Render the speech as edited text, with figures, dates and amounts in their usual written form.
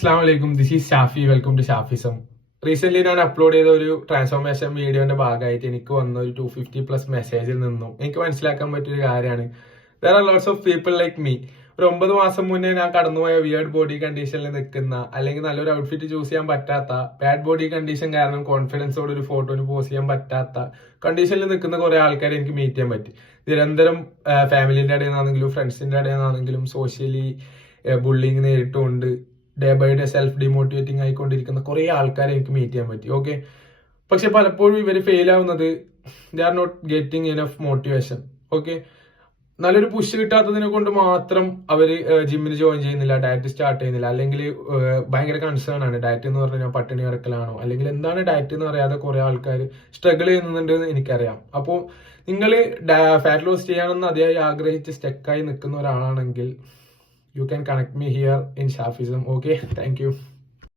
അസ്സലാമു അലൈക്കും. This is Shafi. Welcome to Shafism. Recent ഞാൻ അപ്ലോഡ് ചെയ്ത ഒരു ട്രാൻസ്ഫോർമേഷൻ വീഡിയോന്റെ ഭാഗമായിട്ട് എനിക്ക് വന്ന ഒരു 250+ മെസ്സേജിൽ നിന്നും എനിക്ക് മനസ്സിലാക്കാൻ പറ്റിയൊരു കാര്യമാണ്, there are lots of people like me. ഒരു 9 മാസം മുന്നേ ഞാൻ കടന്നുപോയ വിയേർഡ് ബോഡി കണ്ടീഷനിൽ നിൽക്കുന്ന, അല്ലെങ്കിൽ നല്ലൊരു ഔട്ട്ഫിറ്റ് ചൂസ് ചെയ്യാൻ പറ്റാത്ത, ബാഡ് ബോഡി കണ്ടീഷൻ കാരണം കോൺഫിഡൻസോട് ഒരു ഫോട്ടോന് പോസ്റ്റ് ചെയ്യാൻ പറ്റാത്ത കണ്ടീഷനിൽ നിൽക്കുന്ന കുറെ ആൾക്കാരെ എനിക്ക് മീറ്റ് ചെയ്യാൻ പറ്റി. നിരന്തരം ഫാമിലിന്റെ ഇടയിൽ നിന്നാണെങ്കിലും ഫ്രണ്ട്സിന്റെ ഇടയിൽ നിന്നാണെങ്കിലും സോഷ്യലി ബുള്ളിങ് നേരിട്ടുകൊണ്ട് day by day self demotivating ആയിക്കൊണ്ടിരിക്കുന്ന കുറെ ആൾക്കാരെ എനിക്ക് മീറ്റ് ചെയ്യാൻ പറ്റി. ഓക്കെ, പക്ഷെ പലപ്പോഴും ഇവർ ഫെയിൽ ആവുന്നത് they are not getting enough motivation. Okay, നല്ലൊരു പുഷ് കിട്ടാത്തതിനെ കൊണ്ട് മാത്രം അവര് ജിമ്മിന് ജോയിൻ ചെയ്യുന്നില്ല, ഡയറ്റ് സ്റ്റാർട്ട് ചെയ്യുന്നില്ല, അല്ലെങ്കിൽ ഭയങ്കര കൺസേൺ ആണ്. ഡയറ്റ് എന്ന് പറഞ്ഞാൽ പട്ടിണി കിടക്കലാണോ, അല്ലെങ്കിൽ എന്താണ് ഡയറ്റ് എന്ന് അറിയാതെ കുറെ ആൾക്കാർ സ്ട്രഗിൾ ചെയ്യുന്നുണ്ട് എന്ന് എനിക്കറിയാം. അപ്പോൾ നിങ്ങൾ ഫാറ്റ് ലോസ് ചെയ്യാനെന്ന് അതിയായി ആഗ്രഹിച്ച് സ്റ്റക്കായി നിൽക്കുന്ന ഒരാളാണെങ്കിൽ you can connect me here in Shafism. Okay, thank you.